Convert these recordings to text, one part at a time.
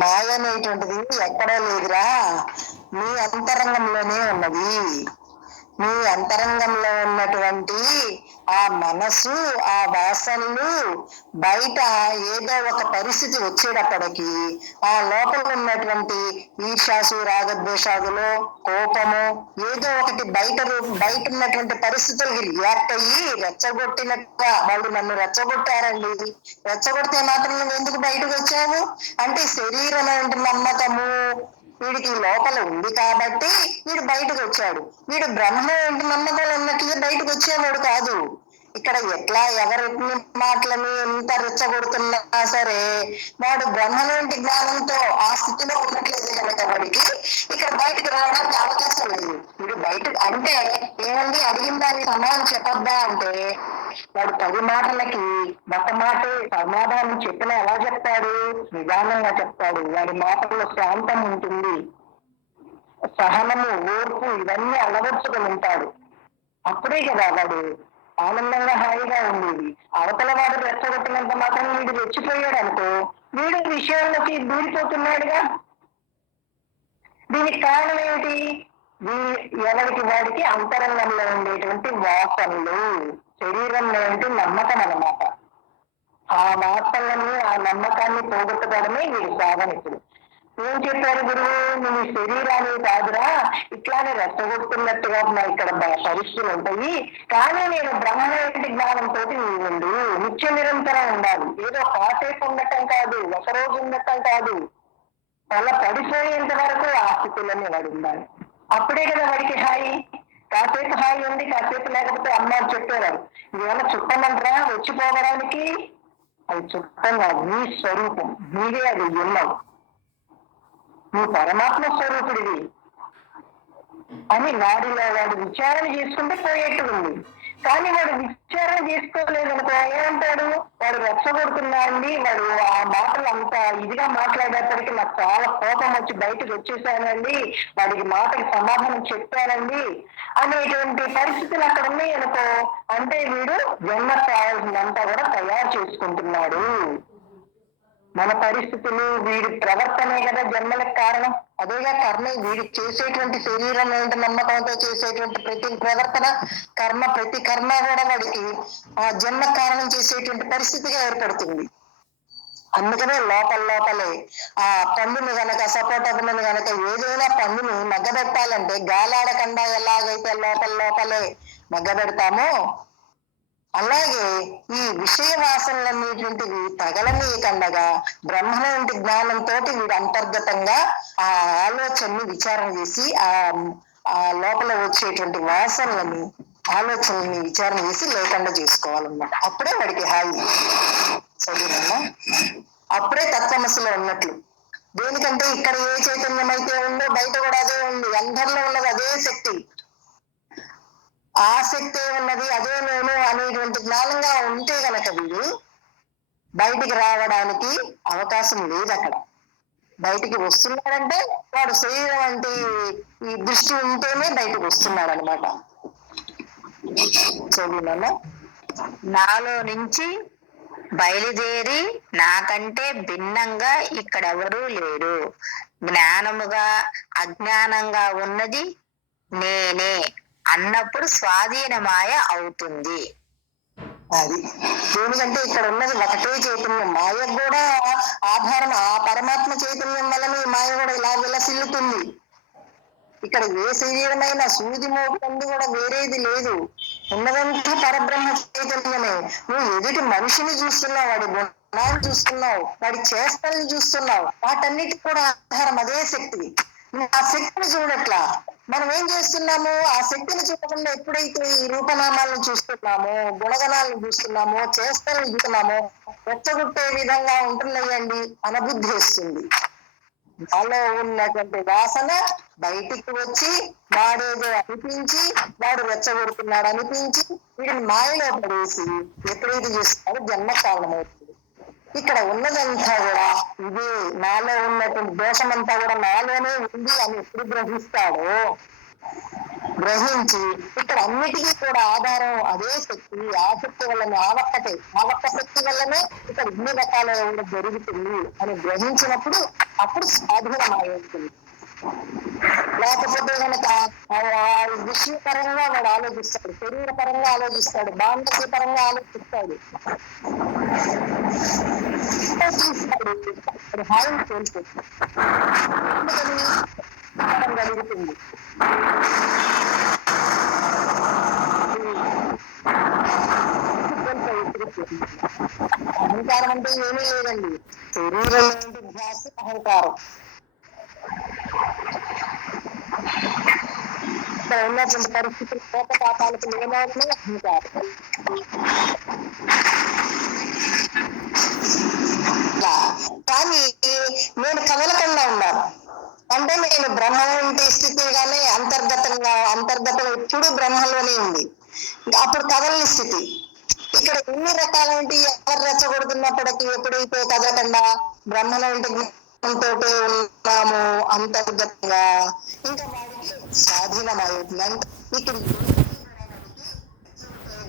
మాయ అనేటువంటిది ఎక్కడో లేదురా, మీ అంతరంగంలోనే ఉన్నది. మీ అంతరంగంలో ఉన్నటువంటి ఆ మనసు, ఆ వాసనలు బయట ఏదో ఒక పరిస్థితి వచ్చేటప్పటికి ఆ లోపల ఉన్నటువంటి ఈర్ష్యాసు, రాగద్వేషాదులు, కోపము ఏదో ఒకటి బయట ఉన్నటువంటి పరిస్థితులకి రియాక్ట్ అయ్యి రెచ్చగొట్టినట్టుగా వాళ్ళు నన్ను రెచ్చగొట్టారండి, రెచ్చగొడితే మాత్రం నువ్వు ఎందుకు బయటకు వచ్చావు అంటే శరీరం నమ్మకము వీడికి లోపల ఉంది కాబట్టి వీడు బయటకు వచ్చాడు. వీడు బ్రహ్మ నమ్మకం ఉన్నట్టుగా బయటకు వచ్చేవాడు కాదు. ఇక్కడ ఎట్లా ఎవరి మాటలని ఎంత రెచ్చగొడుతున్నా సరే వాడు బ్రహ్మలోంటి జ్ఞానంతో ఆ స్థితిలో ఉన్నట్లేదు కనుక వాడికి ఇక్కడ బయటకు రావడానికి అవకాశం లేదు. వీడు బయటకు అంటే ఏమండి అడిగిన దానికి సమాధానం చెప్పొద్దా అంటే వాడు 10 మాటలకి ఒక మాటే సమాధానం చెప్పినా ఎలా చెప్తాడు? నిదానంగా చెప్తాడు. వాడి మాటల్లో శాంతం ఉంటుంది, సహనము, ఓర్పు ఇవన్నీ అలవర్చుకొని ఉంటాడు. అప్పుడే కదా వాడు ఆనందంగా హాయిగా ఉండేది. అవతల వాడు రెచ్చగొట్టినంత మాత్రం వీడు రెచ్చిపోయాడు అనుకో, వీడు విషయాల్లోకి దూరిపోతున్నాడుగా. దీనికి కారణం ఏమిటి? ఎవరికి వాడికి అంతరంగంలో ఉండేటువంటి వాసనలు, శరీరంలో ఉంటే నమ్మకం అన్నమాట. ఆ వాసనని, ఆ నమ్మకాన్ని పోగొట్టుకోవడమే వీడి సాధన. ఇప్పుడు ఏం చెప్పారు గురువు? నువ్వు శరీరాన్ని కాదురా, ఇట్లానే రెచ్చగొడుతున్నట్టుగా ఇక్కడ పరిస్థితులు ఉంటాయి, కానీ నేను బ్రహ్మేంటి జ్ఞానంతో ఉండు, నిత్య నిరంతరం ఉండాలి. ఏదో కాసేపు ఉండటం కాదు, ఒకరోజు ఉండటం కాదు, అలా పడిపోయేంత వరకు ఆ స్థితులన్నీ వాడు ఉండాలి. అప్పుడే కదా వాడికి హాయి. కాసేపు హాయి ఉంది, కాసేపు లేకపోతే అమ్మ చెప్పేవారు ఇవేమన్నా చుట్టమంటారా వచ్చిపోవడానికి? అది చుట్టంగా నీ స్వరూపం, నీవే అది ఉన్నావు, నీ పరమాత్మ స్వరూపుడివి అని వాడిలో వాడు విచారణ చేసుకుంటే పోయేట్టు ఉంది. కానీ వాడు విచారణ చేసుకోలేదనుకో ఏమంటాడు? వాడు రెచ్చగొడుతున్నాడండి, వాడు ఆ మాటలు అంత ఇదిగా మాట్లాడేసరికి నాకు చాలా కోపం వచ్చి బయటకు వచ్చేసానండి, వాడికి మాటకి సమాధానం చెప్పానండి అనేటువంటి పరిస్థితులు అక్కడ ఉన్నాయి అనుకో, అంటే వీడు జన్మ కావాల్సినంతా కూడా తయారు చేసుకుంటున్నాడు. మన పరిస్థితులు, వీడి ప్రవర్తనే కదా జన్మలకు కారణం. అదేగా కర్మ. వీడికి చేసేటువంటి శరీరం ఏంటి నమ్మకంతో చేసేటువంటి ప్రతి ప్రవర్తన కర్మ, ప్రతి కర్మ కూడా వాడికి ఆ జన్మ కారణం చేసేటువంటి పరిస్థితిగా ఏర్పడుతుంది. అందుకనే లోపలే ఆ పండుని గనక, సపోటా పండుని గనక ఏదైనా పండుని మగ్గబెట్టాలంటే గాలాడకుండా ఎలాగైతే లోపలే మగ్గబెడతామో అలాగే ఈ విషయ వాసనలనేటువంటివి తగలనీయకుండగా బ్రహ్మనంటి జ్ఞానంతో వీడు అంతర్గతంగా ఆ ఆలోచనని విచారణ చేసి ఆ లోపల వచ్చేటువంటి వాసనలని, ఆలోచనని విచారణ చేసి లేకుండా చేసుకోవాలన్నమాట. అప్పుడే వాడికి హాయి. చదివినా అప్పుడే తత్వమసిలో ఉన్నట్లు. దేనికంటే ఇక్కడ ఏ చైతన్యం అయితే ఉందో బయట కూడా అదే ఉంది. అందరిలో ఉన్నది అదే శక్తి. ఆసక్తే ఉన్నది, అదే నేను అనేటువంటి జ్ఞానంగా ఉంటే గనక వీడు బయటికి రావడానికి అవకాశం లేదు. అక్కడ బయటికి వస్తున్నాడంటే వాడు శరీరం అంటే ఈ దృష్టి ఉంటేనే బయటకు వస్తున్నాడు అనమాట. చదివినా నాలో నుంచి బయలుదేరి నాకంటే భిన్నంగా ఇక్కడెవరూ లేరు, జ్ఞానముగా అజ్ఞానంగా ఉన్నది నేనే అన్నప్పుడు స్వాధీనమాయ అవుతుంది. అది దేనికంటే ఇక్కడ ఉన్నది ఒకటే చైతన్యం. మాయకు కూడా ఆధారం ఆ పరమాత్మ చైతన్యం వల్లనే మాయ కూడా ఇలా విలసిల్లుతుంది. ఇక్కడ ఏ శరీరమైనా సూది మోపుతుంది కూడా వేరేది లేదు, ఉన్నదంతా పరబ్రహ్మ చైతన్యమే. నువ్వు ఎదుటి మనిషిని చూస్తున్నావు, వాడి గుణాన్ని చూస్తున్నావు, వాడి చేష్టల్ని చూస్తున్నావు, వాటన్నిటి కూడా ఆధారం అదే శక్తి. నువ్వు ఆ శక్తిని చూడట్లా. మనం ఏం చేస్తున్నాము? ఆ శక్తిని చూడకుండా ఎప్పుడైతే ఈ రూపనామాలను చూస్తున్నామో, గుణగణాలను చూస్తున్నామో, చేష్టలను చూస్తున్నామో రెచ్చగొట్టే విధంగా ఉంటున్నాయండి అనబుద్ధి వస్తుంది. నాలో ఉన్నటువంటి వాసన బయటికి వచ్చి వాడేదో అనిపించి, వాడు రెచ్చగొడుతున్నాడు అనిపించి వీడిని మాయలో పడేసి ఎప్పుడైతే చూస్తాడో జన్మ కారణమవుతుంది. ఇక్కడ ఉన్నదంతా కూడా ఇది నాలో ఉన్నటువంటి దోషమంతా కూడా నాలోనే ఉంది అని ఎప్పుడు గ్రహిస్తాడో గ్రహించి ఇక్కడ అన్నిటికీ కూడా ఆధారం అదే శక్తి. ఆ శక్తి వల్లనే ఆ ఒక్క శక్తి వల్లనే ఇక్కడ ఇన్ని రకాల జరుగుతుంది అని గ్రహించినప్పుడు అప్పుడు సాధనమవుతుంది. లేకపోతే కనుక విషయపరంగా వాడు ఆలోచిస్తాడు, శరీర పరంగా ఆలోచిస్తాడు, బాంధవ్య పరంగా ఆలోచిస్తాడు, హాయిని కోల్పోతుంది, జరుగుతుంది. అహంకారం అంటే ఏమీ లేదండి, శరీరం ధ్యాస అహంకారం. ఇక్కడ ఉన్నటువంటి పరిస్థితులు కోపపాతాలకు లేనవన్నీ అహంకారం. కానీ నేను కదలకుండా ఉన్నాను అంటే నేను బ్రహ్మ వంటి స్థితిగానే అంతర్గతం ఎప్పుడు బ్రహ్మలోనే ఉంది. అప్పుడు కదలని స్థితి. ఇక్కడ ఎన్ని రకాలంటి ఎవరు రెచ్చగొడుతున్నప్పటికీ ఎప్పుడైతే కదలకుండా బ్రహ్మలో వంటి జ్ఞానంతో ఉన్నాము అంతర్గతంగా, ఇంకా వాడికి స్వాధీనమవుతుంది. అంటే ఇక్కడ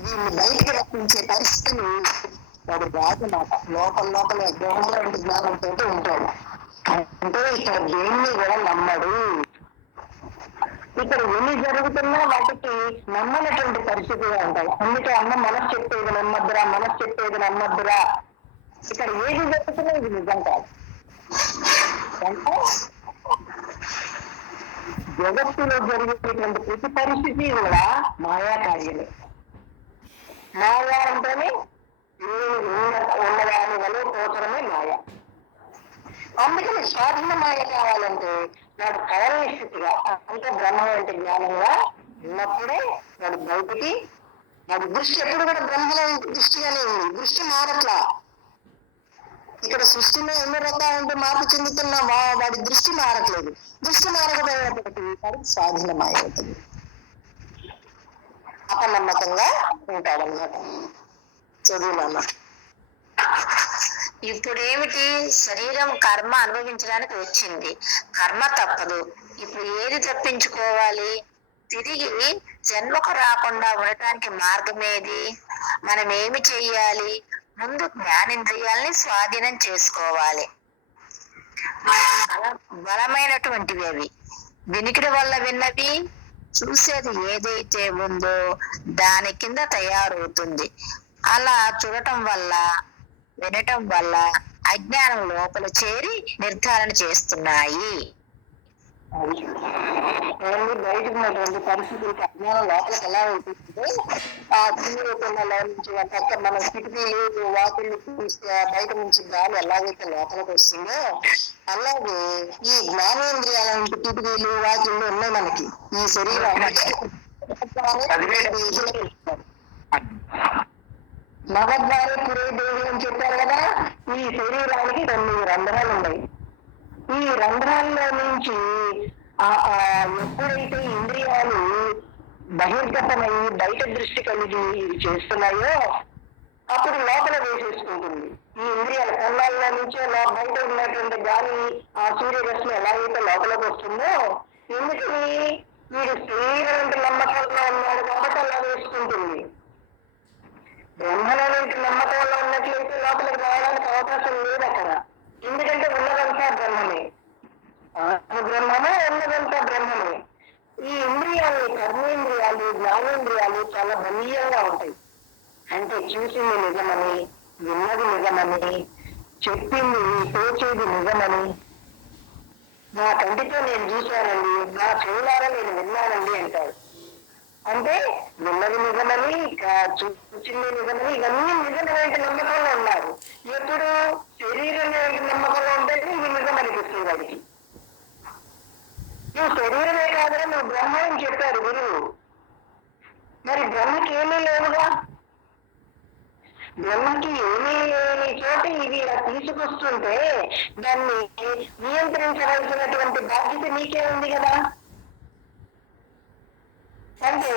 వీళ్ళు బయటకు రప్పించే పరిస్థితులు వాడు రాజమాట లోపల బ్రహ్మలో వంటి జ్ఞానంతో ఉంటాడు. అంటే ఇక్కడ దేన్ని కూడా నమ్మడు. ఇక్కడ ఎన్ని జరుగుతున్నా వాటికి నమ్మనటువంటి పరిస్థితిగా ఉంటాయి. అందుకే అమ్మ మనసు చెప్పేది నమ్మద్దురా. ఇక్కడ ఏది జరుగుతున్నా ఇది నిజం కాదు. అంటే జగత్తులో జరిగేటువంటి ప్రతి పరిస్థితి కూడా మాయా కార్యమే. మాయా అంటేనే ఉన్నదాని వల్ల పోచడమే మాయ. అందుకని స్వాధీన మాయ కావాలంటే వాడు కదలని స్థితిగా అంటే బ్రహ్మ వంటి జ్ఞానంగా ఉన్నప్పుడే వాడు బయటికి, వాడి దృష్టి ఎప్పుడు కూడా బ్రహ్మలో దృష్టిగానే ఉంది, దృష్టి మారట్లా. ఇక్కడ సృష్టిలో ఎన్ని రకాలంటే మార్పు చెందుతున్నా వాడి దృష్టి మారట్లేదు. దృష్టి మారకపోయినప్పటికీ వాడికి స్వాధీనమాయ అవుతుంది, అపనమ్మకంగా ఉంటాడన్నమాట. చదువులన్నా ఇప్పుడేమిటి, శరీరం కర్మ అనుభవించడానికి వచ్చింది, కర్మ తప్పదు. ఇప్పుడు ఏది తప్పించుకోవాలి? తిరిగి జన్మకు రాకుండా ఉండటానికి మార్గం ఏది? మనం ఏమి చెయ్యాలి? ముందు జ్ఞానేంద్రియాల్ని స్వాధీనం చేసుకోవాలి. బలమైనటువంటివి అవి, వినికిడి వల్ల విన్నవి, చూసేది ఏదైతే ఉందో దాని కింద తయారవుతుంది. అలా చూడటం వల్ల వినటం వల్ల అజ్ఞానం లోపల చేరి నిర్ధారణ చేస్తున్నాయి. బయట ఉన్నటువంటి పరిస్థితులకి అజ్ఞానం లోపలికి ఎలా ఉంటుందంటే ఆ చిన్న నుంచి పక్క మన కిటికీలు వాకిళ్ళు చూస్తే బయట నుంచి గాలి ఎలాగైతే లోపలికి వస్తుందో అలాగే ఈ జ్ఞానేంద్రియాల నుంచి కిటికీలు వాకిళ్ళు ఉన్నాయి మనకి ఈ శరీరానికి. నవద్వారే పురేదేవి అని చెప్పారు కదా. ఈ శరీరానికి 2 రంధ్రాలు ఉన్నాయి. ఈ రంధ్రాల్లో నుంచి ఎప్పుడైతే ఇంద్రియాలు బహిర్గతమై బయట దృష్టి కలిగి చేస్తున్నాయో అప్పుడు లోపల వేసేసుకుంటుంది. ఈ ఇంద్రియాల కన్నాల్లో నుంచే బయట ఉన్నటువంటి గాలి ఆ సూర్యరశ్మి ఎలాగైతే లోపలికి వస్తుందో, ఎందుకని వీడు శరీరం నమ్మకంలో ఉన్నాడు కాబట్టి అలా వేసుకుంటుంది. బ్రహ్మలో నమ్మకంలో ఉన్నట్లయితే లోపలికి రావడానికి అవకాశం లేదు అక్కడ. ఎందుకంటే ఉన్నదంతా బ్రహ్మమే, బ్రహ్మమే ఉన్నదంతా బ్రహ్మమే. ఈ ఇంద్రియాలు, కర్మేంద్రియాలు, జ్ఞానేంద్రియాలు చాలా బలీయంగా ఉంటాయి. అంటే చూసింది నిజమని, విన్నది నిజమని, చెప్పింది తోచేది నిజమని, నా కంటితో నేను చూశానండి, నా చెవులారా నేను విన్నానండి అంటాడు. అంటే విన్నది నిజమని, చూసింది నిజమని, ఇవన్నీ నిజమైన నమ్మకంలో ఉన్నారు. ఎప్పుడు శరీరం నమ్మకంలో ఉంటే ఇది నిజం అనిపిస్తుంది వాడికి. నువ్వు శరీరమే కాదని నువ్వు బ్రహ్మ అని చెప్పారు గురువు. మరి బ్రహ్మకి ఏమీ లేవుగా. బ్రహ్మకి ఏమీ లేని చోట ఇది ఇలా తీసుకొస్తుంటే దాన్ని నియంత్రించవలసినటువంటి బాధ్యత నీకే ఉంది కదా. అంటే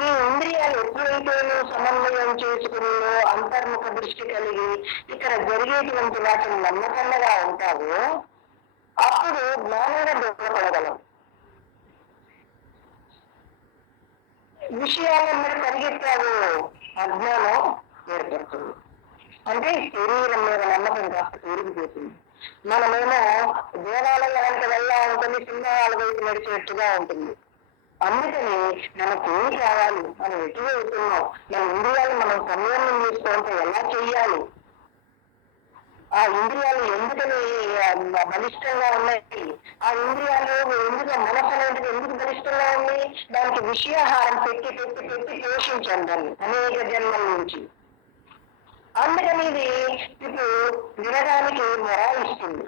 ఈ ఇంద్రియాలు ఎప్పుడైతే నువ్వు సమన్వయం చేసుకుని అంతర్ముఖ దృష్టి కలిగి ఇక్కడ జరిగేటువంటి వాటిని నమ్మకంగా ఉంటావు, అప్పుడు జ్ఞానంగా దొరకగలం. విషయాలన్నీ పరిగెత్తాడు, అజ్ఞానం ఏర్పడుతుంది. అంటే శరీరం మీద నమ్మకం కాస్త పెరిగిపోతుంది. మనమేమో దేవాలయానికి వెళ్ళాలనుకుని సింహాల వైపు నడిచినట్టుగా ఉంటుంది. అందుకని మనకు ఏం కావాలి, మనం ఎటు వెళ్తున్నాం, మన ఇంద్రియాలు మనం సంయమనం చేసుకోవాలంటే ఎలా చెయ్యాలి, ఆ ఇంద్రియాలు ఎందుకని బలిష్టంగా ఉన్నాయి, ఆ ఇంద్రియాలు ఎందుకు మనసు అనేది ఎందుకు బలిష్టంగా ఉంది, దానికి విషయాహారం పెట్టి పెట్టి పెట్టి పోషించాం దాన్ని అనేక జన్మల నుంచి. అందుకని ఇది ఇప్పుడు వినడానికి మొరాయిస్తుంది.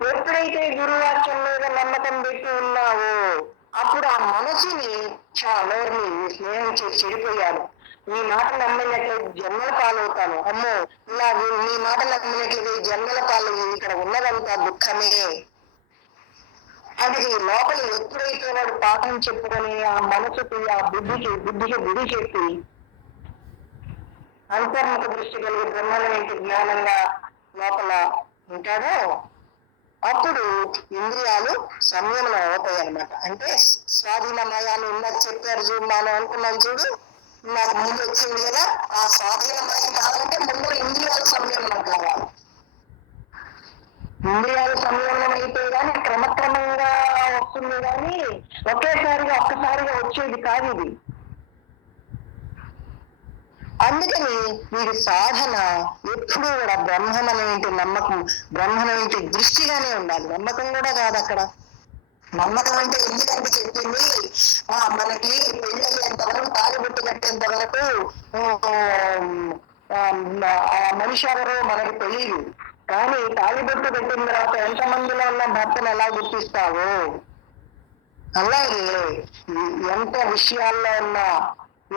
ఎప్పుడైతే గురువాక్యం మీద నమ్మకం పెట్టి ఉన్నావో అప్పుడు ఆ మనసుని నోరుని స్నేహం చేసి చెడిపోయాను, నీ మాట నమ్మినట్లయితే జన్మల పాలవుతాను, అమ్మో ఇలా నీ మాట నమ్మినట్లయితే జన్మల పాలు, ఇక్కడ ఉన్నదంతా దుఃఖమే. అది లోపల ఎప్పుడైతే వాడు పాఠం చెప్పుకొని ఆ మనసుకి ఆ బుద్ధికి బుద్ధి చెప్పి అంతర్ముఖ దృష్టి కలిగి బ్రహ్మణంటి జ్ఞానంగా లోపల ఉంటాడో అప్పుడు ఇంద్రియాలు సంయమనం అవుతాయి అన్నమాట. అంటే స్వాధీనమయాలు ఉన్నది చెప్పారు చూడు, మనం అనుకున్నాం చూడు, నాకు ముందు వచ్చింది కదా, ఆ స్వాధీనమయం కావాలంటే ముందు ఇంద్రియాలు సంయమనం కావాలి. ఇంద్రియాలు సంయమనం అయితే కానీ క్రమక్రమంగా వస్తుంది, కానీ ఒక్కసారిగా వచ్చేది కాదు ఇది. అందుకని వీడి సాధన ఎప్పుడూ కూడా బ్రహ్మమనేంటి నమ్మకం, బ్రహ్మమనేంటి దృష్టిగానే ఉండాలి, నమ్మకం కూడా కాదు అక్కడ. నమ్మకం అంటే ఎందుకంటే చెప్పింది, మనకి పెళ్ళి అయ్యేంతవరకు తాలిబొట్టు కట్టేంత వరకు మనిషి ఎవరో మనకు తెలియదు, కానీ తాలిబొట్టు పెట్టిన తర్వాత ఎంతమందిలో ఉన్న భర్తను ఎలా గుర్తిస్తావో అలాగే ఎంత విషయాల్లో ఉన్నా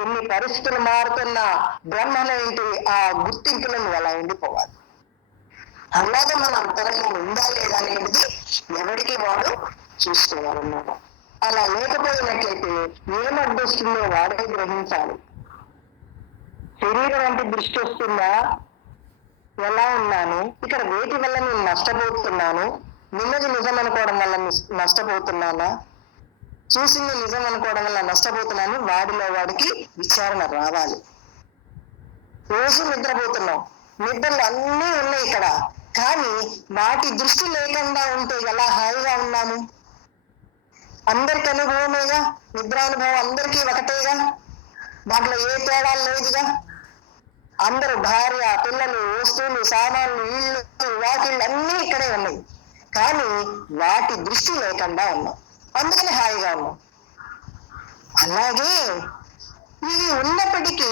ఎన్ని పరిస్థితులు మారుతున్నా బ్రహ్మనేంటి ఆ గుర్తింపులను అలా ఉండిపోవాలి. అలాగే మన అంతరంగం ఉందా లేదా అనేది ఎవరికి వాడు చూసుకోవాలన్నమాట. అలా లేకపోయినట్లయితే ఏం అడ్డొస్తుందో వాడే గ్రహించాలి. శరీరం అంటే దృష్టి వస్తుందా, ఎలా ఉన్నాను, ఇక్కడ వేటి వల్ల నేను నష్టపోతున్నాను, నిన్నది నిజం అనుకోవడం వల్ల నష్టపోతున్నానా, చూసింది నిజం అనుకోవడం వల్ల నష్టపోతున్నాను, వాడిలో వాడికి విచారణ రావాలి. రోజు నిద్రపోతున్నాం, నిద్రలు అన్నీ ఉన్నాయి ఇక్కడ, కానీ వాటి దృష్టి లేకుండా ఉంటే ఎలా హాయిగా ఉన్నాము. అందరికి అనుభవమేగా, నిద్రానుభవం అందరికీ ఒకటేగా, దాంట్లో ఏ తేడా లేదుగా. అందరూ భార్య పిల్లలు వస్తువులు సామాన్లు ఇళ్ళు వాకిళ్ళు అన్నీ ఇక్కడే ఉన్నాయి, కానీ వాటి దృష్టి లేకుండా ఉన్నాం, అందుకని హాయిగా ఉన్నాం. అలాగే ఇవి ఉన్నప్పటికీ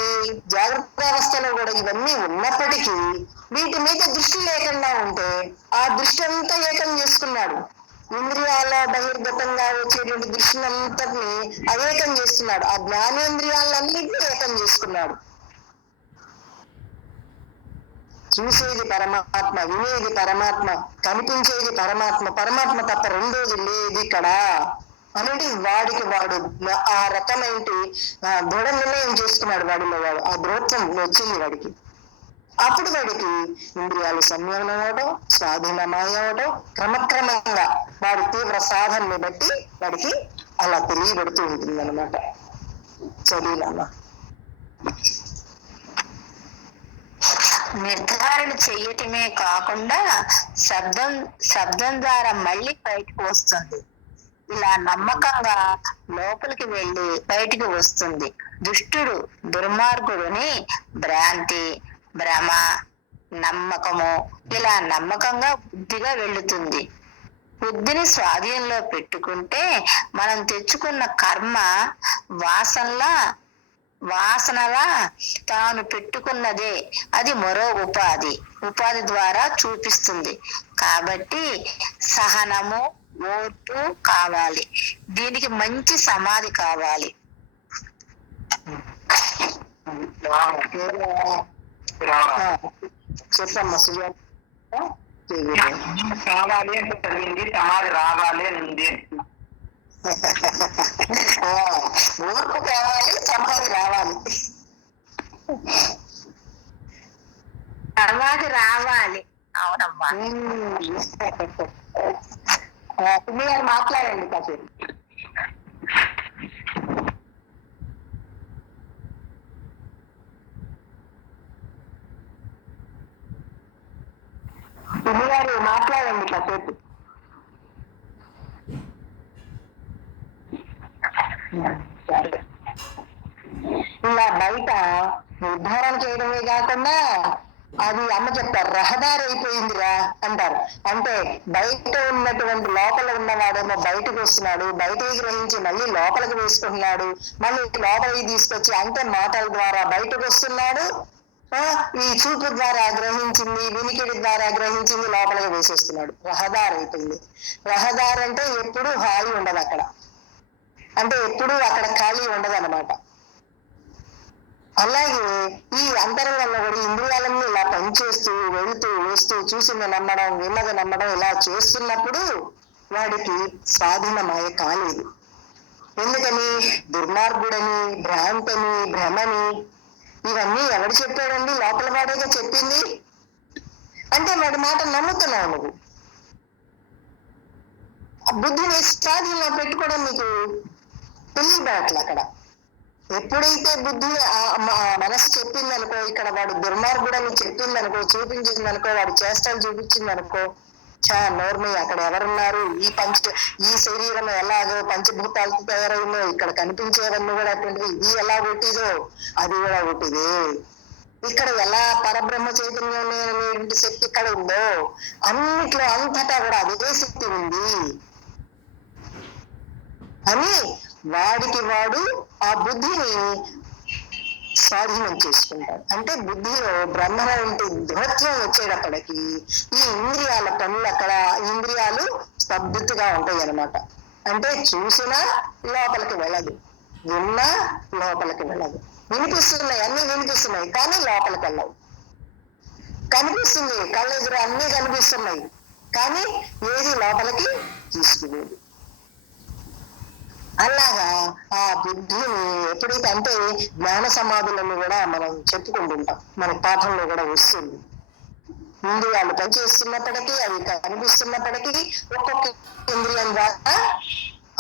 జాగ్రత్త అవస్థలో కూడా ఇవన్నీ ఉన్నప్పటికీ వీటి మీద దృష్టి లేకుండా ఉంటే ఆ దృష్టి అంతా ఏకం చేసుకున్నాడు. ఇంద్రియాల బహిర్గతంగా వచ్చేటువంటి దృష్టిని అంతటిని అవేకం చేస్తున్నాడు. ఆ జ్ఞానేంద్రియాలన్నింటినీ ఏకం చేసుకున్నాడు. చూసేది పరమాత్మ, వినేది పరమాత్మ, కనిపించేది పరమాత్మ, పరమాత్మ తప్ప రెండోది లేదు ఇక్కడ అనేది వాడికి వాడు ఆ రకమైన దృఢ నిర్ణయం చేసుకున్నాడు. వాడిలో వాడు ఆ దృఢత్వం వచ్చింది వాడికి. అప్పుడు వాడికి ఇంద్రియాలు సంయమనం అవడం, స్వాధీనమయం అవడం, క్రమక్రమంగా వాడి తీవ్ర సాధనని బట్టి వాడికి అలా తెలియబడుతూ ఉంటుంది అనమాట. చదివినా నిర్ధారణ చెయ్యటమే కాకుండా శబ్దం ద్వారా మళ్ళీ బయటకు వస్తుంది. ఇలా నమ్మకంగా లోపలికి వెళ్ళి బయటికి వస్తుంది. దుష్టుడు దుర్మార్గుడిని భ్రాంతి, భ్రమ, నమ్మకము ఇలా నమ్మకంగా బుద్ధిగా వెళ్ళుతుంది. బుద్ధిని స్వాధీనంలో పెట్టుకుంటే మనం తెచ్చుకున్న కర్మ వాసనలా తాను పెట్టుకున్నదే అది మరో ఉపాధి ద్వారా చూపిస్తుంది. కాబట్టి సహనము, ఓటు కావాలి. దీనికి మంచి సమాధి కావాలి. చెప్పమ్మా సుజాత. కావాలి అంటే చదివింది, సమాధి రావాలి అని ఉంది. ఓర్పు కావాలి, సమాధి రావాలి. సమాధి రావాలి. అవునమ్మా. మీరు మాట్లాడండి కాసేపు. కాసేపు. సరే, ఇలా బయట నిర్ధారణ చేయడమే కాకుండా అది అమ్మ చెప్తారు రహదారి అయిపోయిందిరా అంటారు. అంటే బయట ఉన్నటువంటి లోపల ఉన్నవాడేమో బయటకు వస్తున్నాడు, బయటకి గ్రహించి మళ్ళీ లోపలికి వేసుకుంటున్నాడు, మళ్ళీ లోపలికి తీసుకొచ్చి అంటే మాటల ద్వారా బయటకు వస్తున్నాడు, ఈ చూపు ద్వారా గ్రహించింది, వినికిడి ద్వారా గ్రహించింది లోపలికి వేసేస్తున్నాడు. రహదారి అయిపోయింది. రహదారి అంటే ఎప్పుడు హాయి ఉండదు అక్కడ, అంటే ఎప్పుడు అక్కడ ఖాళీ ఉండదు అనమాట. అలాగే ఈ అంతరంగంలో కూడా ఇంద్రియాలన్నీ ఇలా పనిచేస్తూ వెళుతూ వస్తూ చూసింది నమ్మడం, విన్నది నమ్మడం ఇలా చేస్తున్నప్పుడు వాడికి స్వాధీనమాయ కాలేదు. ఎందుకని? దుర్మార్గుడని, భ్రాంతని, భ్రమని ఇవన్నీ ఎవడు చెప్పాడండి? లోపల వాడేగా చెప్పింది. అంటే వాడి మాట నమ్ముతున్నావు నువ్వు. బుద్ధిని స్వాధీనంలో పెట్టుకోవడం నీకు తెలియదు అక్కడ. ఎప్పుడైతే బుద్ధి మనసు చెప్పిందనుకో, ఇక్కడ వాడు దుర్మార్గుడని చెప్పిందనుకో, చూపించిందనుకో, వాడు చేష్టలు చూపించిందనుకో, నోర్మయ్య అక్కడ ఎవరున్నారు? ఈ శరీరం ఎలాగో పంచభూతాలతో తయారైందో, ఇక్కడ కనిపించేవన్నీ కూడా అటువంటివి, ఇది ఎలా పుట్టిదో అది కూడా పుట్టిదే. ఇక్కడ ఎలా పరబ్రహ్మ చైతన్యం అనేటువంటి శక్తి ఇక్కడ ఉందో అన్నిట్లో అంతటా కూడా అదే శక్తి ఉంది అని వాడికి వాడు ఆ బుద్ధిని స్వాధీనం చేసుకుంటాడు. అంటే బుద్ధిలో బ్రహ్మ వంటి దృఢత్వం వచ్చేటప్పటికి ఈ ఇంద్రియాల పనులు అక్కడ ఇంద్రియాలు స్తబ్దుగా ఉంటాయి అన్నమాట. అంటే చూసినా లోపలికి వెళ్ళదు, విన్నా లోపలికి వెళ్ళదు. వినిపిస్తున్నాయి, అన్ని వినిపిస్తున్నాయి కానీ లోపలికి వెళ్ళవు. కనిపిస్తుంది, కళ్ళెదురు అన్ని కనిపిస్తున్నాయి కానీ ఏది లోపలికి తీసుకునేది. అలాగా ఆ బుద్ధిని ఎప్పుడైతే అంటే జ్ఞాన సమాధులను కూడా మనం చెప్పుకుంటుంటాం, మన పాఠంలో కూడా వస్తుంది. ఇంద్రియాలు పనిచేస్తున్నప్పటికీ అవి కనిపిస్తున్నప్పటికీ ఒక్కొక్క ఇంద్రియం ద్వారా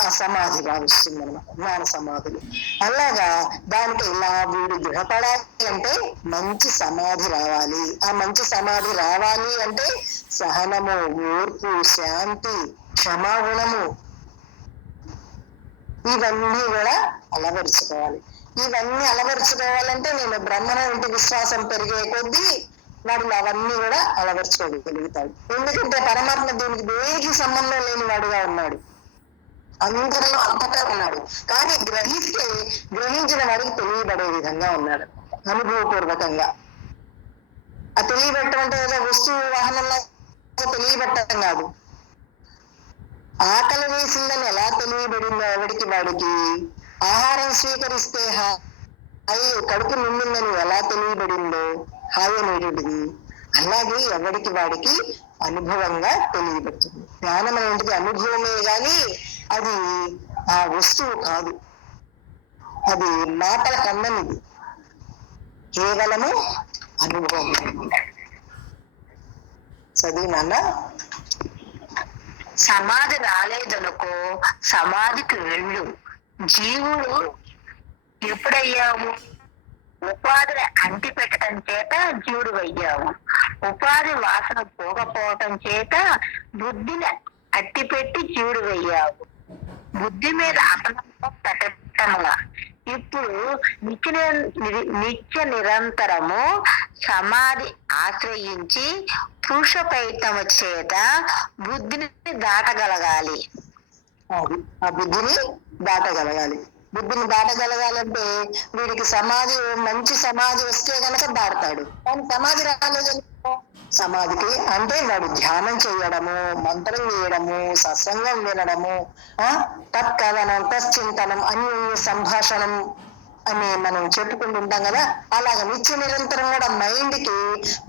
ఆ సమాధి భావిస్తుంది అనమాట, జ్ఞాన సమాధులు. అలాగా దానికి ఇలా వీడు దృఢపడాలి అంటే మంచి సమాధి రావాలి. ఆ మంచి సమాధి రావాలి అంటే సహనము, ఓర్పు, శాంతి, క్షమాగుణము ఇవన్నీ కూడా అలవరుచుకోవాలి. ఇవన్నీ అలవరుచుకోవాలంటే నేను బ్రహ్మణ ఇంటి విశ్వాసం పెరిగే కొద్దీ వాడు అవన్నీ కూడా అలవరుచుకోగలుగుతాడు. ఎందుకంటే పరమాత్మ దీనికి దేనికి సంబంధం లేని వాడుగా ఉన్నాడు, అందరిలో అంతటా ఉన్నాడు. కానీ గ్రహించిన వాడికి తెలియబడే విధంగా ఉన్నాడు అనుభవపూర్వకంగా. ఆ తెలియబెట్టడం అంటే ఏదో వస్తువు వాహనంలో తెలియబెట్టడం కాదు. ఆకలి వేసిందని ఎలా తెలియబడిందో ఎవడికి వాడికి, ఆహారం స్వీకరిస్తే హాయి కడుపు నిండిందని ఎలా తెలియబడిందో హాయి అనేటువంటిది, అలాగే ఎవడికి వాడికి అనుభవంగా తెలియబడుతుంది. జ్ఞానం అనేటిది అనుభవమే గాని అది ఆ వస్తువు కాదు, అది మాటల కన్ననిది, కేవలము అనుభవం. చదివినా సమాధి రాలేదనుకో, సమాధికి వెళ్ళు. జీవుడు ఎప్పుడయ్యావు? ఉపాధిని అంటి పెట్టడం చేత జీవుడు అయ్యావు. ఉపాధి వాసన పోకపోవటం చేత బుద్ధిని అట్టిపెట్టి జీవుడు అయ్యావు. బుద్ధి మీద అసలు పెట్టడంలా ఇప్పుడు నిత్య నిరంతరము సమాధి ఆశ్రయించి పురుష ప్రయత్నము చేత బుద్ధిని దాటగలగాలి. ఆ బుద్ధిని దాటగలగాలి. బుద్ధిని దాటగలగాలంటే వీడికి సమాధి, మంచి సమాధి వస్తే గనక దాడతాడు. కానీ సమాధి రాలేదనుకో, సమాధికి అంటే వాడు ధ్యానం చేయడము, మంత్రం చేయడము, సత్సంగం వినడము, తత్కథనం, తశ్చింతనం, అన్యోన్య సంభాషణం అని మనం చెప్పుకుంటుంటాం కదా. అలాగ నిత్య నిరంతరం కూడా మైండ్ కి,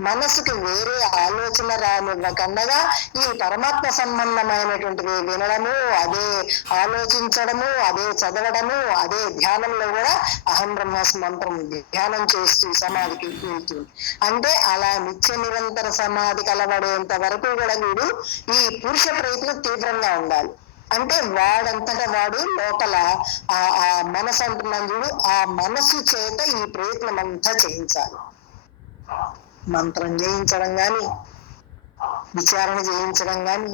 మనసుకి వేరే ఆలోచన రానివ్వకుండా ఈ పరమాత్మ సంబంధమైనటువంటిది వినడము, అదే ఆలోచించడము, అదే చదవడము, అదే ధ్యానంలో కూడా అహం బ్రహ్మాస్మి మంత్రం ధ్యానం చేస్తూ సమాధికి వెళ్తుంది. అంటే అలా నిత్య నిరంతర సమాధికి అలవడేంత వరకు కూడా వీడు ఈ పురుష ప్రయత్నం తీవ్రంగా ఉండాలి. అంటే వాడంతటా వాడు లోపల ఆ మనసు అంటున్నాను చూడు, ఆ మనసు చేత ఈ ప్రయత్నం అంతా చేయించాలి. మంత్రం చేయించడం గాని, విచారణ చేయించడం కానీ,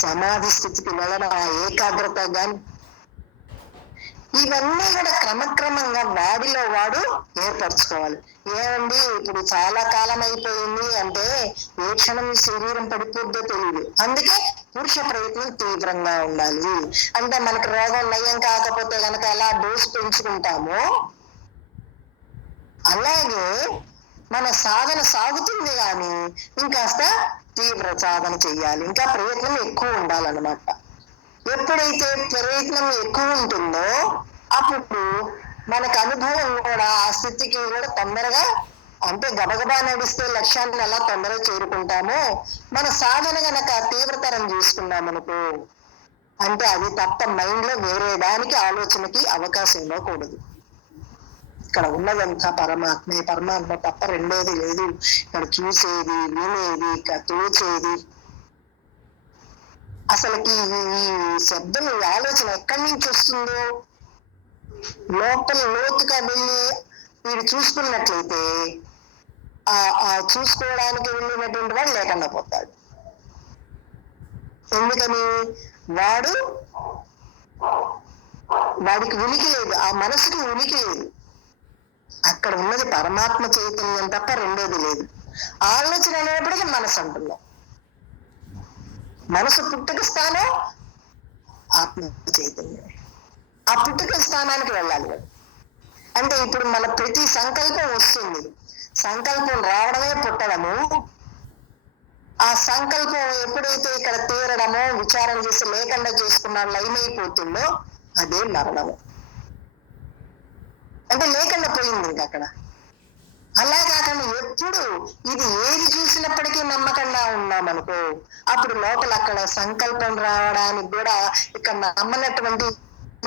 సమాధి స్థితికి వెళ్ళడం, ఆ ఏకాగ్రత కానీ, ఇవన్నీ కూడా క్రమక్రమంగా వాడిలో వాడు ఏర్పరచుకోవాలి. ఏమండి ఇప్పుడు చాలా కాలం అయిపోయింది అంటే ఏ క్షణం శరీరం పడిపోద్దో తెలియదు. అందుకే పురుష ప్రయత్నం తీవ్రంగా ఉండాలి. అంటే మనకు రోగం నయం కాకపోతే కనుక ఎలా డోసు పెంచుకుంటామో అలాగే మన సాధన సాగుతుంది కానీ ఇంకాస్త తీవ్ర సాధన చెయ్యాలి, ఇంకా ప్రయత్నం ఎక్కువ ఉండాలన్నమాట. ఎప్పుడైతే ప్రయత్నం ఎక్కువ ఉంటుందో అప్పుడు మనకు అనుభవం కూడా ఆ స్థితికి కూడా తొందరగా, అంటే గబగబా నడిస్తే లక్ష్యాన్ని ఎలా తొందరగా చేరుకుంటామో మన సాధన గనక తీవ్రతరం చేసుకున్నామనుకో అంటే అది తప్ప మైండ్ లో వేరే దానికి ఆలోచనకి అవకాశం ఇవ్వకూడదు. ఇక్కడ ఉన్నదంతా పరమాత్మే, పరమాత్మ తప్ప రెండోది లేదు. ఇక్కడ చూసేది, వినేది, తోచేది, అసలుకి ఈ శబ్దం, ఈ ఆలోచన ఎక్కడి నుంచి వస్తుందో లోపల లోతుగా వెళ్ళి వీడు చూసుకున్నట్లయితే ఆ చూసుకోవడానికి వెళ్ళినటువంటి వాడు లేకుండా పోతాడు. ఎందుకని వాడికి ఉనికి లేదు, ఆ మనసుకి ఉనికి లేదు. అక్కడ ఉన్నది పరమాత్మ చైతన్యం తప్ప రెండోది లేదు. ఆలోచన అనేప్పటికీ మనసు అంటున్నాం. మనసు పుట్టుక స్థానం ఆత్మ చైతన్యం. ఆ పుట్టుక స్థానానికి వెళ్ళాలి. అంటే ఇప్పుడు మన ప్రతి సంకల్పం వస్తుంది, సంకల్పం రావడమే పుట్టడము. ఆ సంకల్పం ఎప్పుడైతే ఇక్కడ తీరడమో, విచారం చేసి లేకుండా చేసుకున్నా లయమైపోతుందో అదే మరణము. అంటే లేకుండా పోయింది ఇంక అక్కడ. అలా కాకుండా ఎప్పుడు ఇది ఏది చూసినప్పటికీ నమ్మకంగా ఉన్నామనుకో అప్పుడు లోపల అక్కడ సంకల్పం రావడానికి కూడా ఇక్కడ నమ్మనటువంటి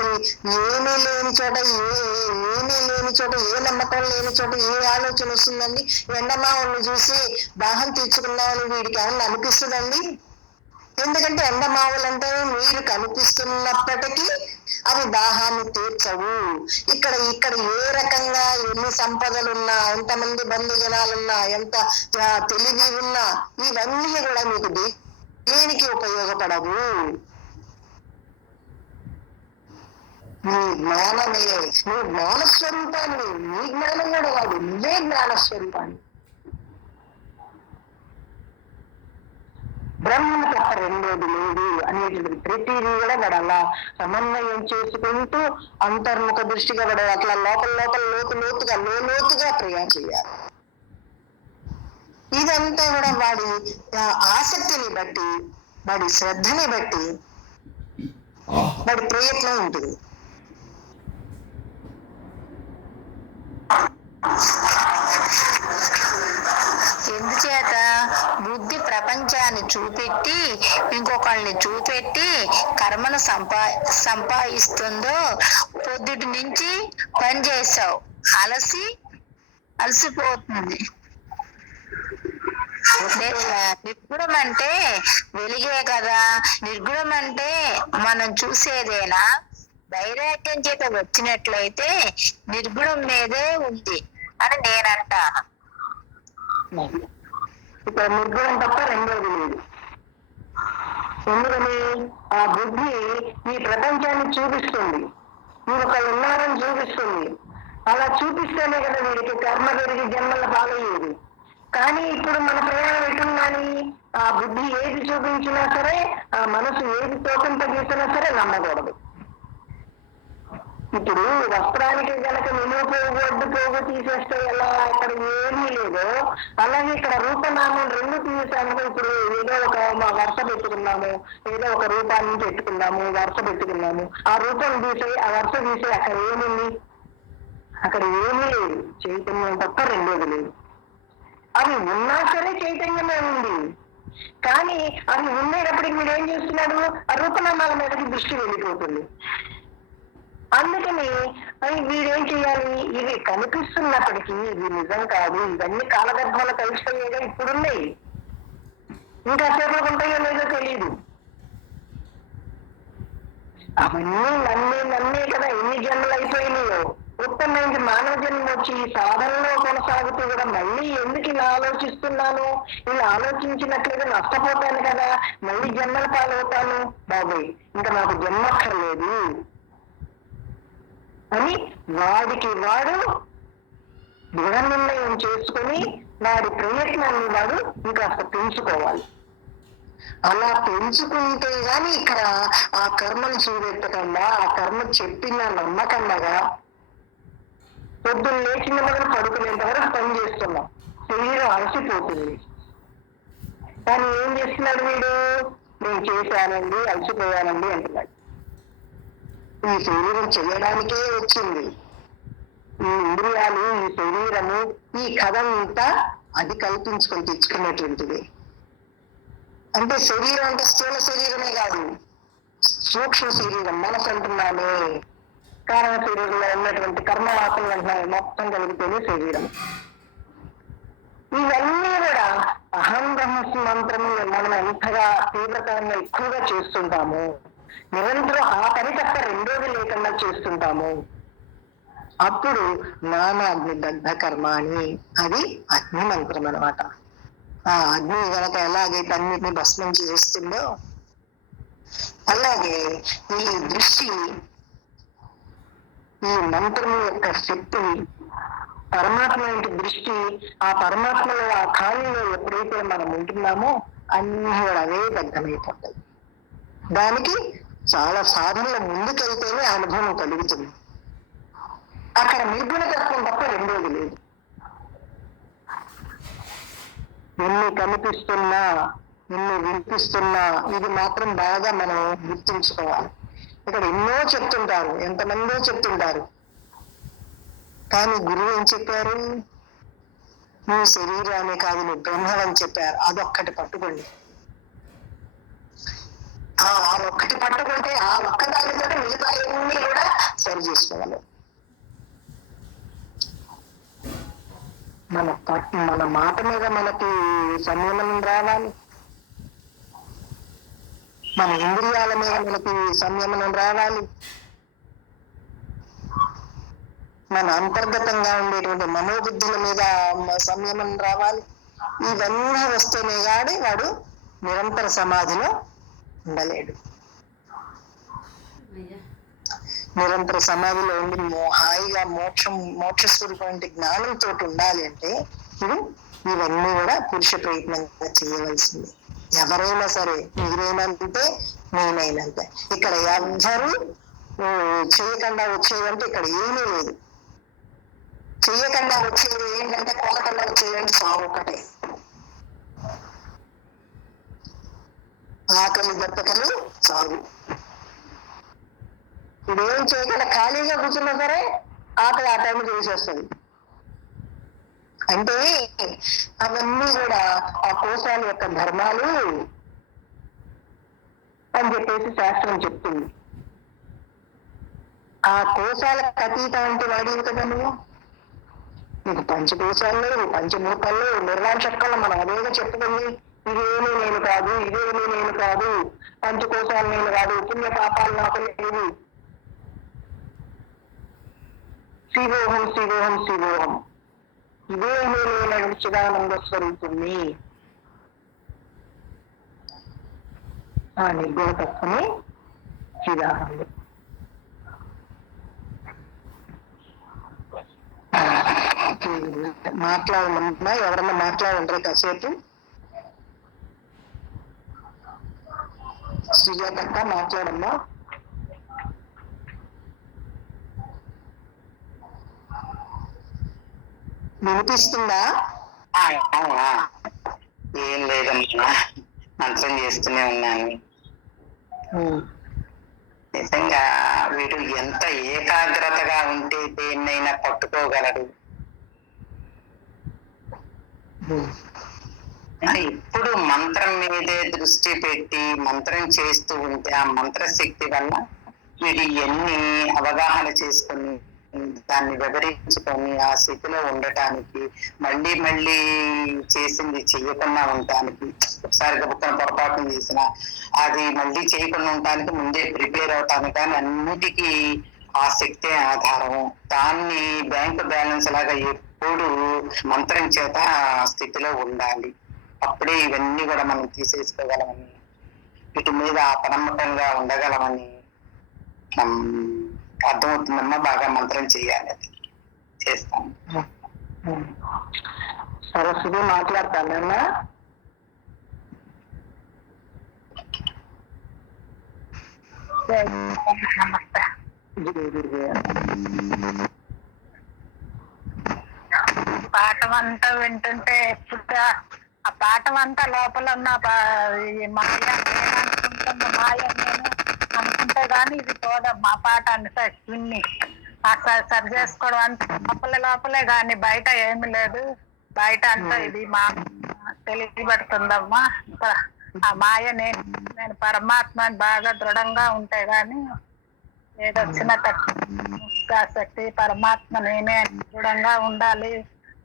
ఏమీ లేని చోట, ఏమీ లేని చోట, ఏ నమ్మకం లేని చోట ఏ ఆలోచన వస్తుందండి? ఎండమావుల్ని చూసి దాహం తీర్చుకున్నామని వీడికి ఏమన్నా అనిపిస్తుందండి? ఎందుకంటే ఎండమావులంటే నీరు కనిపిస్తున్నప్పటికీ అవి దాహాన్ని తీర్చవు. ఇక్కడ ఏ రకంగా ఎన్ని సంపదలున్నా, ఎంతమంది బంధుజనాలున్నా, ఎంత తెలివి ఉన్నా ఇవన్నీ కూడా మీకు దేనికి ఉపయోగపడవు. నీ జ్ఞానమే, నీ జ్ఞానస్వరూపాన్ని, నీ జ్ఞానం కూడా కాదు, నువ్వే జ్ఞానస్వరూపాన్ని. బ్రహ్మ తప్ప రెండోది లేదు అనేటువంటి ప్రతిదీ కూడా వాడు అలా సమన్వయం చేసుకుంటూ అంతర్ముఖ దృష్టిగా వాడు అట్లా లోతుగా ప్రయాణం చేయాలి. ఇదంతా కూడా వాడి ఆసక్తిని బట్టి, వాడి శ్రద్ధని బట్టి వాడి ప్రయత్నం ఉంటుంది. ఎందుచేత బుద్ధి ప్రపంచాన్ని చూపెట్టి ఇంకొకళ్ళని చూపెట్టి కర్మను సంపాదిస్తుందో. పొద్దుటి నుంచి పని చేసావు, అలసిపోతుంది. నిర్గుణం అంటే వెలిగే కదా. నిర్గుణం అంటే మనం చూసేదేనా? వైరాగ్యం చేత వచ్చినట్లయితే నిర్గుణం మీదే ఉంది అని నేనంటాను. ఇక్కడ నిర్గుణం తప్ప రెండోది లేదు. ఎందుకని ఆ బుద్ధి ఈ ప్రపంచాన్ని చూపిస్తుంది, మీరు ఒకళ్ళు ఉన్నారని చూపిస్తుంది. అలా చూపిస్తేనే కదా వీడికి కర్మ పెరిగి జన్మల పాలయ్యేది. కానీ ఇప్పుడు మన ప్రయాణం ఎటుందని ఆ బుద్ధి ఏది చూపించినా సరే, ఆ మనసు ఏది తోకంపజేసినా సరే నమ్మకూడదు. ఇప్పుడు వస్త్రానికి కనుక నిలువు పోగు తీసేస్తే ఎలా అక్కడ ఏమీ లేదో అలాగే ఇక్కడ రూపనామం రెండు తీసాము. ఇప్పుడు ఏదో ఒక వరుస పెట్టుకున్నాము, ఏదో ఒక రూపాన్ని పెట్టుకున్నాము, వరుస పెట్టుకున్నాము. ఆ రూపం తీసే, ఆ వరుస తీసే అక్కడ ఏముంది? అక్కడ ఏమీ లేదు, చైతన్యం తప్ప రెండోది లేదు. అవి ఉన్నా సరే చైతన్యమే ఉంది. కానీ అవి ఉండేటప్పటికి మీరు ఏం చేస్తున్నాడు? ఆ రూపనామాల మీదకి దృష్టి వెళ్ళిపోతుంది. అందుకని వీరేం చేయాలి? ఇవి కనిపిస్తున్నప్పటికీ ఇవి నిజం కాదు, ఇవన్నీ కాలగర్భంలో కలిసిపోయేగా ఇప్పుడున్నాయి, ఇంకా సేపలకు ఉంటాయో లేదో తెలియదు. అవన్నీ నన్నే కదా ఎన్ని జన్మలు అయిపోయినాయో. ఉత్తమమైన మానవ జన్మ వచ్చి ఈ సాధనలో కొనసాగుతూ కూడా మళ్ళీ ఎందుకు ఇలా ఆలోచిస్తున్నాను, ఇలా ఆలోచించినట్లయితే నష్టపోతాను కదా, మళ్ళీ జన్మల పాలవుతాను, బాబోయ్ ఇంకా నాకు జన్మక్కర్లేదు అని వాడికి వాడు దృఢ నిర్ణయం చేసుకుని వాడి ప్రయత్నాన్ని వాడు ఇంకాస్త పెంచుకోవాలి. అలా పెంచుకుంటే గాని ఇక్కడ ఆ కర్మను చూపెట్టకుండా, ఆ కర్మ చెప్పిన నమ్మకంగా పొద్దున్న లేచిన మొదలు పడుకునేంత వరకు పని చేస్తున్నాం, శరీరం అలసిపోతుంది. కానీ ఏం చేస్తున్నాడు వీడు, నేను చేశానండి అలసిపోయానండి అంటున్నాడు. ఈ శరీరం చేయడానికే వచ్చింది, ఈ ఇంద్రియాలు, ఈ శరీరము, ఈ కథ అంతా అది కల్పించుకొని తెచ్చుకున్నటువంటిది. అంటే శరీరం అంటే స్థూల శరీరమే కాదు, సూక్ష్మ శరీరం, మనసు అంటున్నానే, కారణ శరీరంలో ఉన్నటువంటి కర్మవాసనలు అంటున్నాయి, మొత్తం కలిగితేనే శరీరం. ఇవన్నీ కూడా అహం బ్రహ్మ మంత్రము మనం ఎంతగా తీవ్రతరంగా ఎక్కువగా చేస్తుంటాము, నిరంతరం ఆ పని తప్ప రెండోది లేకుండా చేస్తుంటాము. అప్పుడు నానాగ్ని దగ్ధ కర్మ అని అది అగ్ని మంత్రం అనమాట. ఆ అగ్ని కనుక ఎలాగైతే అన్నిటిని భస్మం చేస్తుందో అలాగే ఈ దృష్టి, ఈ మంత్రం యొక్క శక్తి, పరమాత్మ యొక్క దృష్టి, ఆ పరమాత్మలో ఆ ఖాళీలో ఎప్పుడైతే మనం ఉంటున్నామో అన్ని కూడా అవే దగ్ధమైపోతాయి. దానికి చాలా సాధనలో ముందుకెళ్తేనే అనుభవం కలుగుతుంది. అక్కడ నిర్గుణ తత్వం తప్ప రెండోది లేదు. ఎన్ని కనిపిస్తున్నా, ఎన్ని వినిపిస్తున్నా, ఇది మాత్రం బాగా మనం గుర్తుంచుకోవాలి. ఇక్కడ ఎన్నో చెప్తుంటారు, ఎంతమందో చెప్తుంటారు, కానీ గురువు ఏం చెప్పారు, నువ్వు శరీరాన్ని కాదు నువ్వు బ్రహ్మని చెప్పారు. అదొక్కటి పట్టుకోండి. ఆ ఒక్కటి పట్టుకుంటే ఆ ఒక్క దానితో మిగతా అన్ని కూడా సరి చేసుకోవాలి. మన మాట మీద మనకి సంయమనం రావాలి, మన ఇంద్రియాల మీద మనకి సంయమనం రావాలి, మన అంతర్గతంగా ఉండేటువంటి మనోబుద్ధుల మీద సంయమనం రావాలి. ఇవన్నీ వస్తేనే గాడి వాడు నిరంతర సమాధిలో ఉండలేడు. నిరంతర సమాధిలో ఉండి హాయిగా మోక్ష స్వరూపం జ్ఞానంతో ఉండాలి అంటే ఇవన్నీ కూడా పురుష ప్రయత్నంగా చేయవలసింది. ఎవరైనా సరే, మీరైనంతే నేనైనంతే. ఇక్కడ ఎవ్వరూ చేయకుండా వచ్చేదంటే ఇక్కడ ఏమీ లేదు. చెయ్యకుండా వచ్చేది ఏంటంటే కోరకుండా వచ్చేదంటే సాగు ఒకటే. ఆకలి దత్తకలు సాగు. ఇదేం చేయకుండా ఖాళీగా కూర్చున్నా సరే ఆకలి ఆ టైం చేసేస్తుంది. అంటే అవన్నీ కూడా ఆ కోశాల యొక్క ధర్మాలు అని చెప్పేసి శాస్త్రం చెప్తుంది. ఆ కోశాలకు అతీతం అంటే వాడేవి కదా నువ్వు. నీకు పంచకోశాల్లో, పంచభూతాల్లో, నిర్వాణశక్తుల్లో మనం అదేగా చెప్పుకుంది, ఇదేమీ నేను కాదు, ఇదేమీ నేను కాదు, పంచకోశాలు నేను కాదు, పుణ్య పాపాలు నాకు లేవు, శివోహం శివోహం శివోహం, ఇదేమీ నేను చిదానంద స్వరూపుణ్ణి. ఆ నిర్గుణతత్వమే చిదానందం. మాట్లాడమన్నా ఎవరన్నా మాట్లాడంటారా కాసేపు? సుజాతక్క మాట్లాడమ్మా. వినిపిస్తుందా? ఏం లేదమ్మా, మంత్రం చేస్తూనే ఉన్నాను. నిజంగా వీడు ఎంత ఏకాగ్రతగా ఉంటే దేన్నైనా పట్టుకోగలడు. ఇప్పుడు మంత్రం మీదే దృష్టి పెట్టి మంత్రం చేస్తూ ఉంటే ఆ మంత్రశక్తి వల్ల వీడు ఎన్ని అవగాహన చేసుకుని దాన్ని వివరించుకొని ఆ స్థితిలో ఉండటానికి, మళ్ళీ మళ్ళీ చేసింది చెయ్యకుండా ఉండటానికి, ఒకసారి గబుక్కన పొరపాటు చేసిన అది మళ్ళీ చేయకుండా ఉండటానికి ముందే ప్రిపేర్ అవటానికి, కానీ అన్నిటికీ ఆ శక్తే ఆధారము. దాన్ని బ్యాంకు బ్యాలెన్స్ లాగా ఎప్పుడు మంత్రం చేత ఆ స్థితిలో ఉండాలి. అప్పుడే ఇవన్నీ కూడా మనం తీసేసుకోగలమని, వీటి మీద అపనమ్మకంగా ఉండగలమని అర్థమవుతుందమ్మా. బాగా మంత్రం చేయాలి, అది చేస్తాను. సరస్వతి మాట్లాడతానన్నా. నమస్తే. పాఠం అంతా వింటుంటే ఎప్పుడు ఆ పాఠం అంతా లోపల ఉన్న ఈ మాయ నేను మాయ నేను అనుకుంటే గానీ ఇది పోదమ్మా. ఆ పాఠాన్ని విన్ని సరి చేసుకోవడం అంతా లోపలే గాని బయట ఏమి లేదు. బయట అంతా ఇది మా తెలియబడుతుందమ్మా. ఆ మాయ నేను పరమాత్మని బాగా దృఢంగా ఉంటే గాని ఏదొచ్చినా శక్తి పరమాత్మ నేనే దృఢంగా ఉండాలి.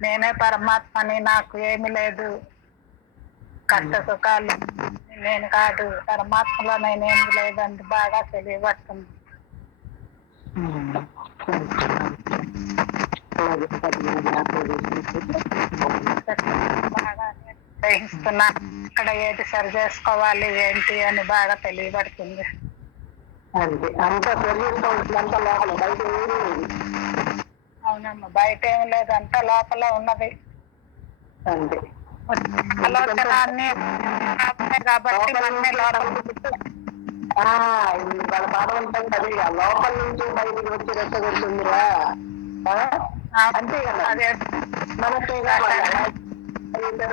నేనే పరమాత్మని, నాకు ఏమి లేదు, కష్ట సుఖాలు నేను కాదు, పరమాత్మలో నేనేమి లేదని బాగా తెలియబడుతుంది. బాగా గ్రహిస్తున్నా. ఇక్కడ ఏది సరి చేసుకోవాలి ఏంటి అని బాగా తెలియబడుతుంది. అంతే, అంతా సరి చేసుకోవాల్సింది అంతా లోపల, బయట ఏమీ లేదు. అవునమ్మా, బయట ఏమి లేదు, అంతా లోపల ఉన్నది. అంతే, ఆలోచన అన్ని కాబట్టి వాళ్ళ పాఠం ఉంటుంది. అది లోపల నుంచి బయటికి వచ్చి రెచ్చగొడుతుందిరా. అంతే కదా, మనసేగా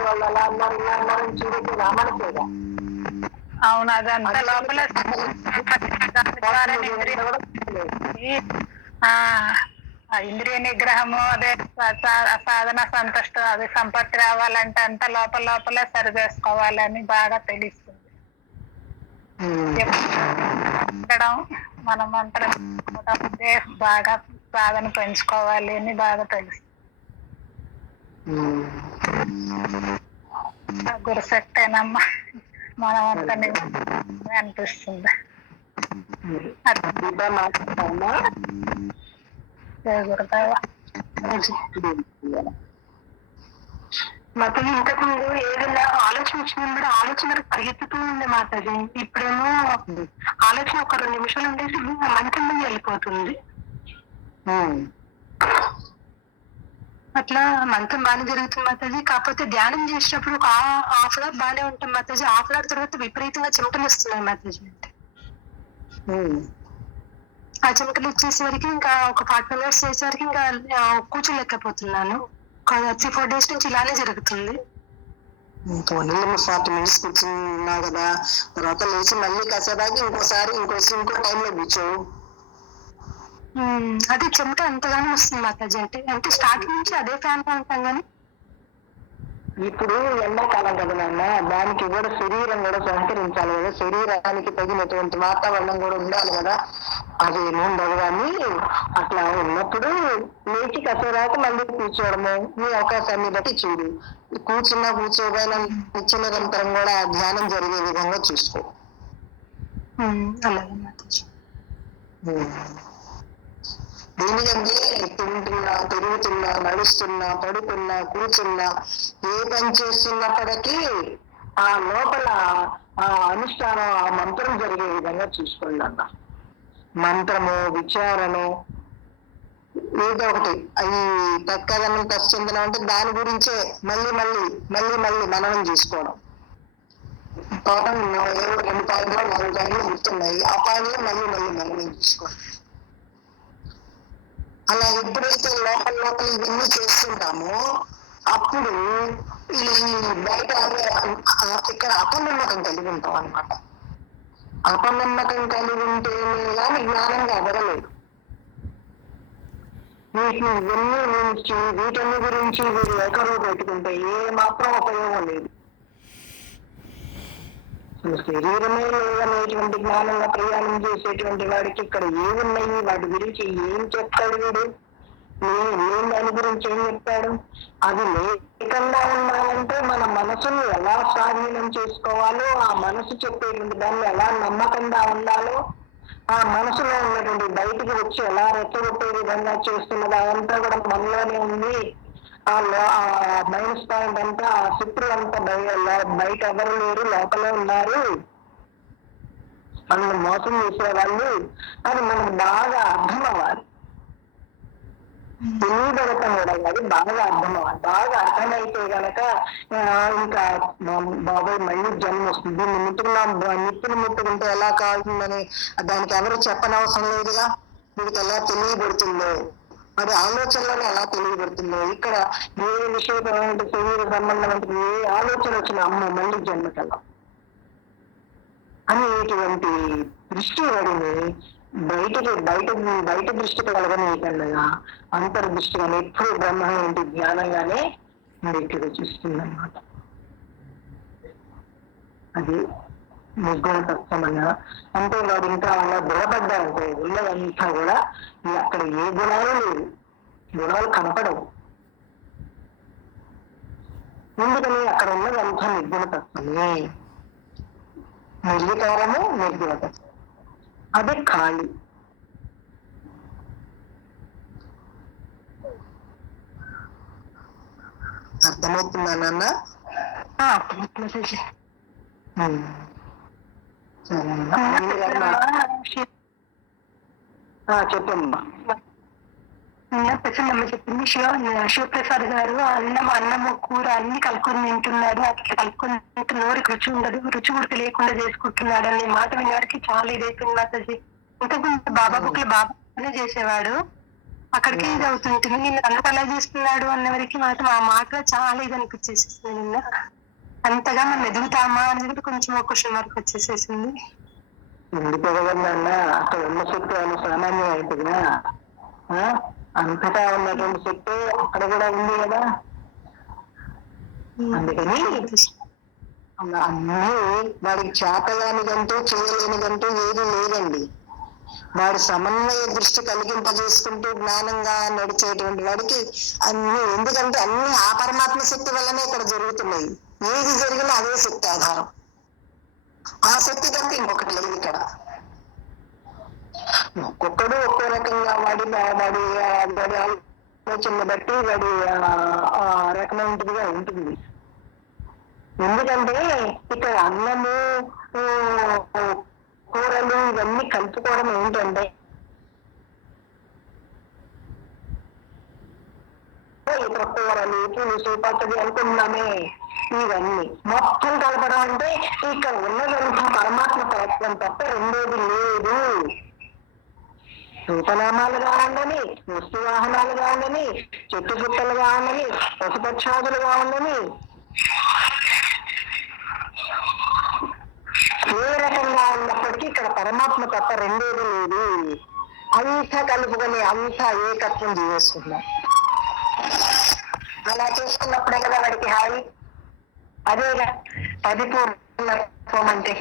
వాళ్ళు అలా అన్నారు ఇలా అన్నారని చూడేది మనసేగా. అవును, అదంతా లోపల ఇంద్రియ నిగ్రహము, అదే సాధన సంతుష్ట, అది సంపత్తి రావాలంటే అంతా లోపలే సరి చేసుకోవాలని బాగా తెలుస్తుంది. మనం అంతా బాగా సాధన పెంచుకోవాలి అని బాగా తెలుస్తుంది. గురుశక్తేనమ్మా మనం అంతా అనిపిస్తుంది. మాకు ఇంతకు ముందు ఏదైనా ఆలోచన వచ్చినప్పుడు ఆలోచనకు పరిగెత్తుతూ ఉంది మాతాజీ. ఇప్పుడేమో ఆలోచన ఒక 2 నిమిషాలు ఉండేసి మంచం మీద వెళ్ళిపోతుంది. అట్లా మంచం బాగానే జరుగుతుంది మాతాజీ. కాకపోతే ధ్యానం చేసినప్పుడు ఒక హాఫ్ అన్ అవర్ బాగానే ఉంటాం మాతాజీ. హాఫ్ అన్ అవర్ తర్వాత విపరీతంగా చెమటలు వస్తున్నాయి మాతాజీ. ఆ చెమటలు వచ్చేసరికి ఇంకా ఒక 40 minutes చేసేసరికి ఇంకా కూర్చోలేకపోతున్నాను. 3-4 days నుంచి ఇలానే జరుగుతుంది. 40 minutes కూర్చున్నావు కదా, తర్వాత లేచి మళ్ళీ కాసేదాకా ఇంకోసారి ఇంకో టైంలో కూర్చో. అదే చెమట ఎంతగానో వస్తుంది మాతాజీ. అంటే స్టార్టింగ్ నుంచి అదే ఫ్యాన్ లో ఉంటాం కానీ ఇప్పుడు ఎండాకాలం కదా నాన్న, దానికి కూడా శరీరం కూడా సహకరించాలి కదా, శరీరానికి తగినటువంటి వాతావరణం కూడా ఉండాలి కదా. అదేమో ఉండదు కానీ అట్లా ఉన్నప్పుడు లేచి కసేదాకా మళ్ళీ కూర్చోవడము నీ అవకాశాన్ని బట్టి చూడు. కూర్చోగానే నిత్యనిరంతరం కూడా ధ్యానం జరిగే విధంగా చూసుకో. అలాగే మాతాజీ. దీనికంటే తింటున్నా, తిరుగుతున్నా, నడుస్తున్నా, పడుకున్నా, కూర్చున్నా, ఏ పని చేస్తున్నప్పటికీ ఆ లోపల ఆ అనుష్ఠానం, ఆ మంత్రం జరిగే విధంగా చూసుకోండి అన్న. మంత్రము, విచారణము ఏదో ఒకటి. అవి తక్కదనం తచ్చిందనం అంటే దాని గురించే మళ్ళీ మననం చేసుకోవడం. పాపం 2 పాయింట్లు 4 పాయింట్లు గుర్తున్నాయి, ఆ పాయింట్లు మళ్ళీ మననం చేసుకోవడం. అలా ఎప్పుడైతే లోపల ఇవన్నీ చేస్తుంటామో అప్పుడు ఈ బయట ఇక్కడ అపనమ్మకం కలిగి ఉంటాం అనమాట. అపనమ్మకం కలిగి ఉంటేనే కానీ జ్ఞానంగా అవ్వలేదు. వీటన్ని గురించి వీరు ఏకరువు పెట్టుకుంటే ఏ మాత్రం ఉపయోగం లేదు. శరీరమే లేదనేటువంటి జ్ఞానంగా ప్రయాణం చేసేటువంటి వాడికి ఇక్కడ ఏమున్నాయి, వాటి గురించి ఏం చెప్తాడు వీడు, ఏం దాని గురించి ఏం చెప్తాడు? అది లేకుండా ఉండాలంటే మన మనసును ఎలా స్వాధీనం చేసుకోవాలో, ఆ మనసు చెప్పేటువంటి దాన్ని ఎలా నమ్మకంగా ఉండాలో, ఆ మనసులో ఉన్నటువంటి బయటికి వచ్చి ఎలా రెచ్చగొట్టే విధంగా చేస్తున్నది అదంతా కూడా మనలోనే ఉంది. ఆ మైనస్ పాయింట్ అంతా, ఆ శత్రువు అంతా బయట ఎవరు లేరు, లోపలే ఉన్నారు, మనల్ని మోసం చేసేవాళ్ళు అని మనకు బాగా అర్థం అవ్వాలి. తెలియబడటం కూడా కాదు, బాగా అర్థం అవ్వాలి. బాగా అర్థమైతే గనక ఇంకా బాబాయ్ మళ్ళీ జన్మ వస్తుంది, దీన్ని నిప్పులు ముట్టుకుంటే ఎలా కావుతుందని దానికి ఎవరు చెప్పనవసరం లేదుగా. వీడికి ఎలా తెలియబడుతుందో, అది ఆలోచనలోనే ఎలా తెలియబడుతుందో, ఇక్కడ ఏ విషయపరమైన శరీర సంబంధం ఏ ఆలోచన వచ్చిన అమ్మ మళ్ళీ జన్మకల్లా అనేటువంటి దృష్టి వాడిని బయట దృష్టి కలగనీయకుండా అంతర్దృష్టి కానీ ఎప్పుడు బ్రహ్మ ఏంటి జ్ఞానంగానే బయటకు చూస్తుంది అన్నమాట. అది నిర్గుణ తత్వం అన్న అంటే వాడు ఇంకా అలా బుడబడ్డారంటే ఉన్నదంతా కూడా అక్కడ ఏ గుణాలు లేవు, గుణాలు కనపడవు. ఎందుకని అక్కడ ఉన్నదంతా నిర్గుణ తత్వమే, నిర్వికారము నిర్గుణ తత్వం. అదే ఖాళీ. అర్థమవుతుందా నాన్న? చెప్పమ్మా. ప్రసన్నమ్మ చెప్పింది, శివప్రసాద్ గారు అన్నము కూర అన్ని కలుపుకొని తింటున్నాడు, అట్లా కలుపుకొని నోరికి రుచి ఉండదు, రుచి కూడా తెలియకుండా చేసుకుంటున్నాడు అనే మాట వినడానికి చాలా ఇదైతుంది అసలు. ఇంతకుముందు బాబానే చేసేవాడు, అక్కడికి ఇది అవుతుంటుంది, నిన్ను అంత అలా చేస్తున్నాడు అన్నవరికి మాత్రం ఆ మాటలో చాలా ఇది అనిపించేసేసింది. నిన్న అంతగా మనం ఎదుగుతామా అనేది కొంచెం ఒక క్వశ్చన్ మార్క్ వచ్చేసేసింది. ఎందుకు ఎదగన్నా అక్కడ ఉన్న శక్తి అని సామాన్యం అవుతుందా? అంతటా ఉన్నటువంటి శక్తి అక్కడ కూడా ఉంది కదా. అందుకని అన్నీ వాడికి చేతగానిదంటూ చేయలేనిదంటూ ఏది లేదండి. వాడు సమన్వయ దృష్టి కలిగింపజేసుకుంటూ జ్ఞానంగా నడిచేటువంటి వాడికి అన్ని, ఎందుకంటే అన్ని ఆ పరమాత్మ శక్తి వల్లనే ఇక్కడ జరుగుతున్నాయి. ఏది జరిగినా అదే శక్తి ఆధారం, ఆ శక్తి తప్ప ఇంకొకటి లేదు ఇక్కడ. ఒక్కొక్కడు ఒక్కో రకంగా వాడి ఆలోచన బట్టి వాడి రకమైనదిగా ఉంటుంది. ఎందుకంటే ఇక్కడ అన్నము కూరలు ఇవన్నీ కలుపుకోవడం ఏంటంటే ఇక్కడ కూరలు పులుసు పచ్చడి అనుకున్నామే, ఇవన్నీ మొత్తం కలపడం అంటే ఇక్కడ ఉన్నదంతా పరమాత్మ తత్వం తప్ప రెండోది లేదు. రూపనామాలుగా ఉండని, వస్తు వాహనాలుగా ఉండని, చెట్టు చుట్టలుగా ఉండని, పశుపక్షాదులుగా ఉండని, ఏ రకంగా ఉన్నప్పటికీ ఇక్కడ పరమాత్మ తప్ప రెండోది లేదు. అంతా కలుపుకొని అంతా ఏకత్వం చేసుకున్నాం. అలా చేసుకున్నప్పుడే కదా వాడికి హాయి. అదేగా పరిపూర్ణత్వం అంటే.